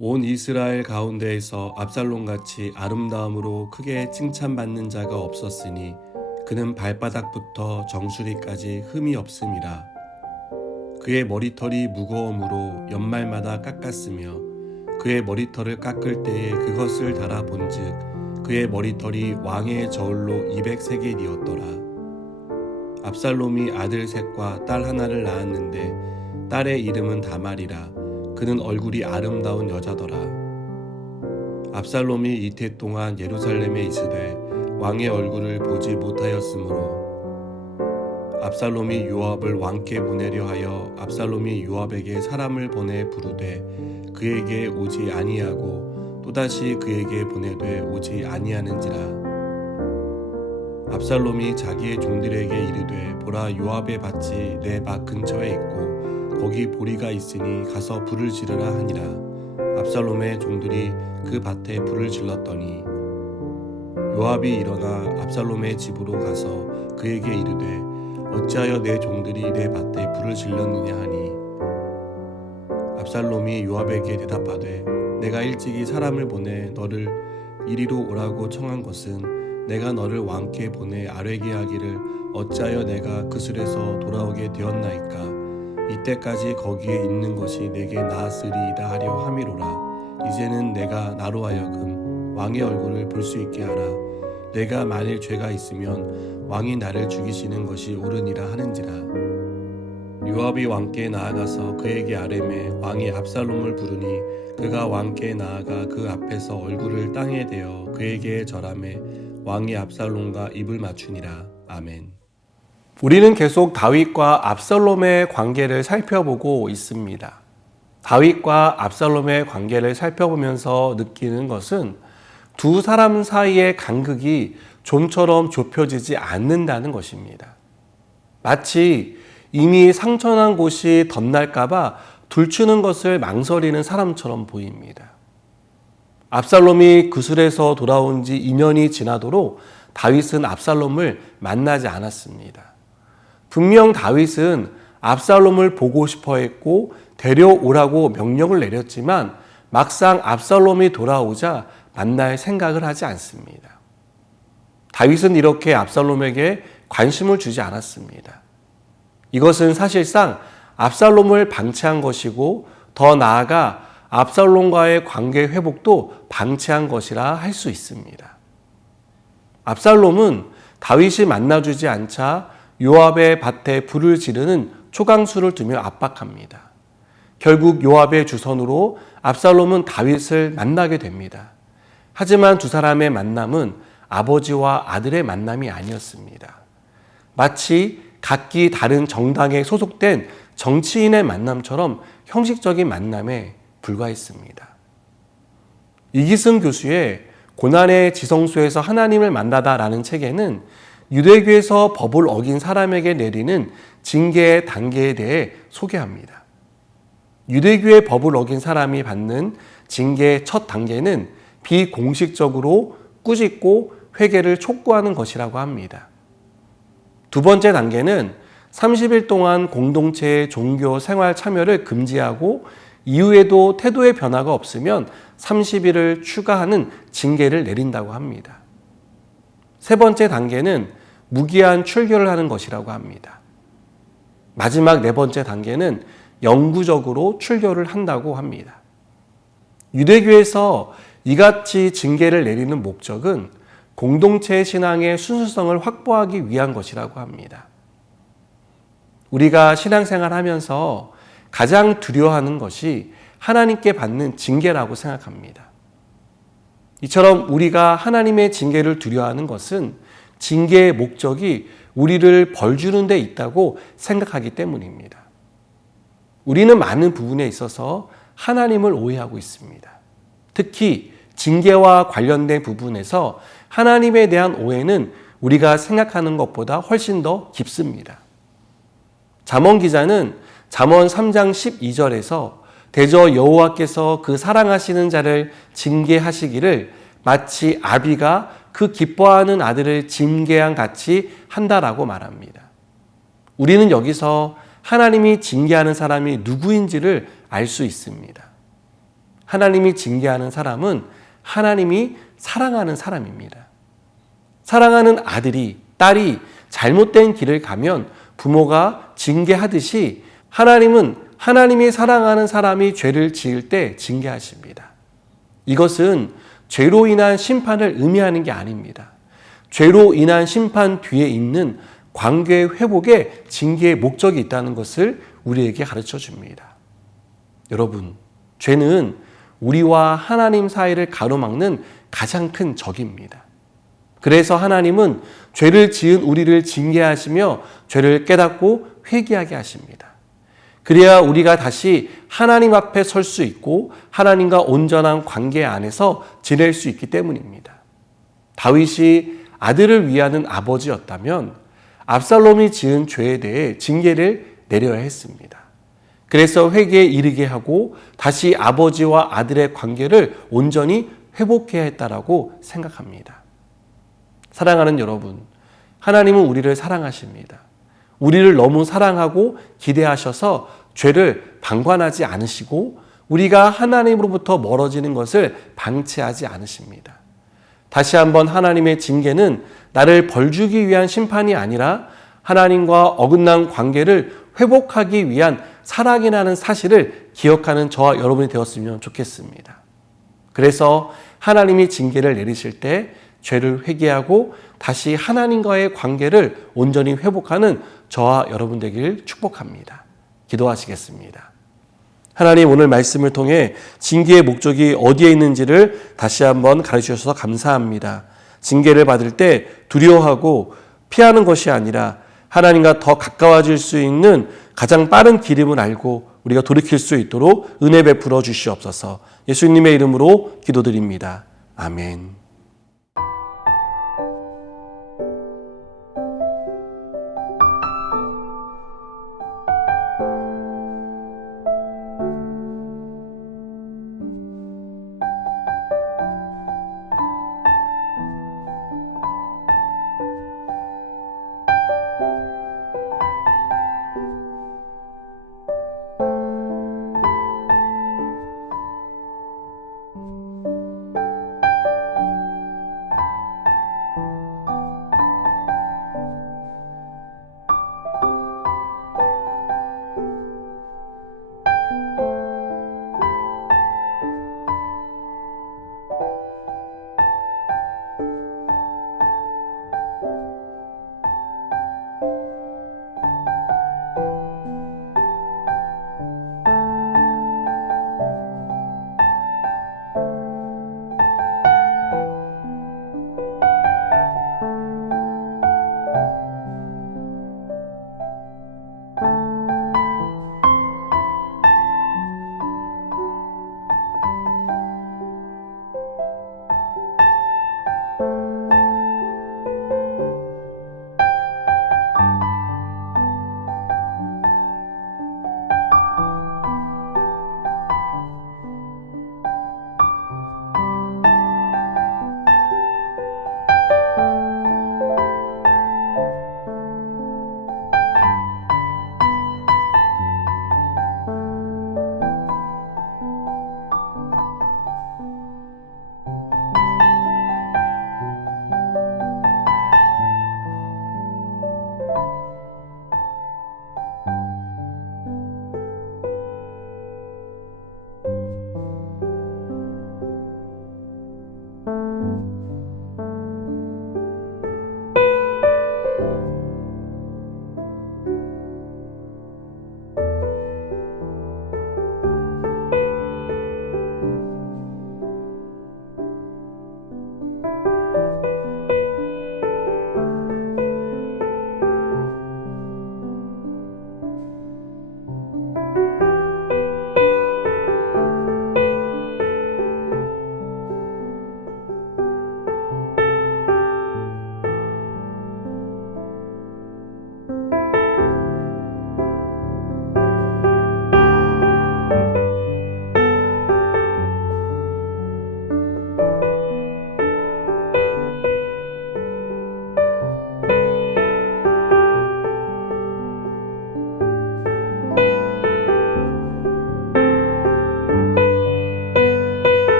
온 이스라엘 가운데에서 압살롬같이 아름다움으로 크게 칭찬받는 자가 없었으니 그는 발바닥부터 정수리까지 흠이 없음이라. 그의 머리털이 무거움으로 연말마다 깎았으며 그의 머리털을 깎을 때에 그것을 달아 본즉 그의 머리털이 왕의 저울로 200세겔이었더라. 압살롬이 아들 셋과 딸 하나를 낳았는데 딸의 이름은 다말이라. 그는 얼굴이 아름다운 여자더라. 압살롬이 이태 동안 예루살렘에 있으되 왕의 얼굴을 보지 못하였으므로 압살롬이 요압을 왕께 보내려 하여 압살롬이 요압에게 사람을 보내 부르되 그에게 오지 아니하고 또다시 그에게 보내되 오지 아니하는지라. 압살롬이 자기의 종들에게 이르되 보라, 요압의 밭이 내 밭 근처에 있고 거기 보리가 있으니 가서 불을 지르라 하니라. 압살롬의 종들이 그 밭에 불을 질렀더니 요압이 일어나 압살롬의 집으로 가서 그에게 이르되 어찌하여 내 종들이 내 밭에 불을 질렀느냐 하니 압살롬이 요압에게 대답하되 내가 일찍이 사람을 보내 너를 이리로 오라고 청한 것은 내가 너를 왕께 보내 아뢰게 하기를 어찌하여 내가 그술에서 돌아오게 되었나이까. 이때까지 거기에 있는 것이 내게 나았으리이다 하려 함이로라. 이제는 내가 나로 하여금 왕의 얼굴을 볼 수 있게 하라. 내가 만일 죄가 있으면 왕이 나를 죽이시는 것이 옳으니라 하는지라. 요압이 왕께 나아가서 그에게 아뢰매 왕이 압살롬을 부르니 그가 왕께 나아가 그 앞에서 얼굴을 땅에 대어 그에게 절하매 왕이 압살롬과 입을 맞추니라. 아멘. 우리는 계속 다윗과 압살롬의 관계를 살펴보고 있습니다. 다윗과 압살롬의 관계를 살펴보면서 느끼는 것은 두 사람 사이의 간극이 좀처럼 좁혀지지 않는다는 것입니다. 마치 이미 상처난 곳이 덧날까봐 둘추는 것을 망설이는 사람처럼 보입니다. 압살롬이 그술에서 돌아온 지 2년이 지나도록 다윗은 압살롬을 만나지 않았습니다. 분명 다윗은 압살롬을 보고 싶어 했고 데려오라고 명령을 내렸지만 막상 압살롬이 돌아오자 만날 생각을 하지 않습니다. 다윗은 이렇게 압살롬에게 관심을 주지 않았습니다. 이것은 사실상 압살롬을 방치한 것이고 더 나아가 압살롬과의 관계 회복도 방치한 것이라 할 수 있습니다. 압살롬은 다윗이 만나주지 않자 요압의 밭에 불을 지르는 초강수를 두며 압박합니다. 결국 요압의 주선으로 압살롬은 다윗을 만나게 됩니다. 하지만 두 사람의 만남은 아버지와 아들의 만남이 아니었습니다. 마치 각기 다른 정당에 소속된 정치인의 만남처럼 형식적인 만남에 불과했습니다. 이기승 교수의 고난의 지성소에서 하나님을 만나다라는 책에는 유대교에서 법을 어긴 사람에게 내리는 징계의 단계에 대해 소개합니다. 유대교의 법을 어긴 사람이 받는 징계의 첫 단계는 비공식적으로 꾸짖고 회개를 촉구하는 것이라고 합니다. 두 번째 단계는 30일 동안 공동체의 종교 생활 참여를 금지하고 이후에도 태도의 변화가 없으면 30일을 추가하는 징계를 내린다고 합니다. 세 번째 단계는 무기한 출교를 하는 것이라고 합니다. 마지막 네 번째 단계는 영구적으로 출교를 한다고 합니다. 유대교에서 이같이 징계를 내리는 목적은 공동체 신앙의 순수성을 확보하기 위한 것이라고 합니다. 우리가 신앙생활 하면서 가장 두려워하는 것이 하나님께 받는 징계라고 생각합니다. 이처럼 우리가 하나님의 징계를 두려워하는 것은 징계의 목적이 우리를 벌주는 데 있다고 생각하기 때문입니다. 우리는 많은 부분에 있어서 하나님을 오해하고 있습니다. 특히 징계와 관련된 부분에서 하나님에 대한 오해는 우리가 생각하는 것보다 훨씬 더 깊습니다. 잠언 기자는 잠언 3장 12절에서 대저 여호와께서 그 사랑하시는 자를 징계하시기를 마치 아비가 그 기뻐하는 아들을 징계한 같이 한다라고 말합니다. 우리는 여기서 하나님이 징계하는 사람이 누구인지를 알 수 있습니다. 하나님이 징계하는 사람은 하나님이 사랑하는 사람입니다. 사랑하는 아들이, 딸이 잘못된 길을 가면 부모가 징계하듯이 하나님은 하나님이 사랑하는 사람이 죄를 지을 때 징계하십니다. 이것은 죄로 인한 심판을 의미하는 게 아닙니다. 죄로 인한 심판 뒤에 있는 관계 회복에 징계의 목적이 있다는 것을 우리에게 가르쳐 줍니다. 여러분, 죄는 우리와 하나님 사이를 가로막는 가장 큰 적입니다. 그래서 하나님은 죄를 지은 우리를 징계하시며 죄를 깨닫고 회개하게 하십니다. 그래야 우리가 다시 하나님 앞에 설 수 있고 하나님과 온전한 관계 안에서 지낼 수 있기 때문입니다. 다윗이 아들을 위하는 아버지였다면 압살롬이 지은 죄에 대해 징계를 내려야 했습니다. 그래서 회개에 이르게 하고 다시 아버지와 아들의 관계를 온전히 회복해야 했다라고 생각합니다. 사랑하는 여러분, 하나님은 우리를 사랑하십니다. 우리를 너무 사랑하고 기대하셔서 죄를 방관하지 않으시고 우리가 하나님으로부터 멀어지는 것을 방치하지 않으십니다. 다시 한번 하나님의 징계는 나를 벌주기 위한 심판이 아니라 하나님과 어긋난 관계를 회복하기 위한 사랑이라는 사실을 기억하는 저와 여러분이 되었으면 좋겠습니다. 그래서 하나님이 징계를 내리실 때 죄를 회개하고 다시 하나님과의 관계를 온전히 회복하는 저와 여러분 되길 축복합니다. 기도하시겠습니다. 하나님, 오늘 말씀을 통해 징계의 목적이 어디에 있는지를 다시 한번 가르쳐 주셔서 감사합니다. 징계를 받을 때 두려워하고 피하는 것이 아니라 하나님과 더 가까워질 수 있는 가장 빠른 길임을 알고 우리가 돌이킬 수 있도록 은혜 베풀어 주시옵소서. 예수님의 이름으로 기도드립니다. 아멘.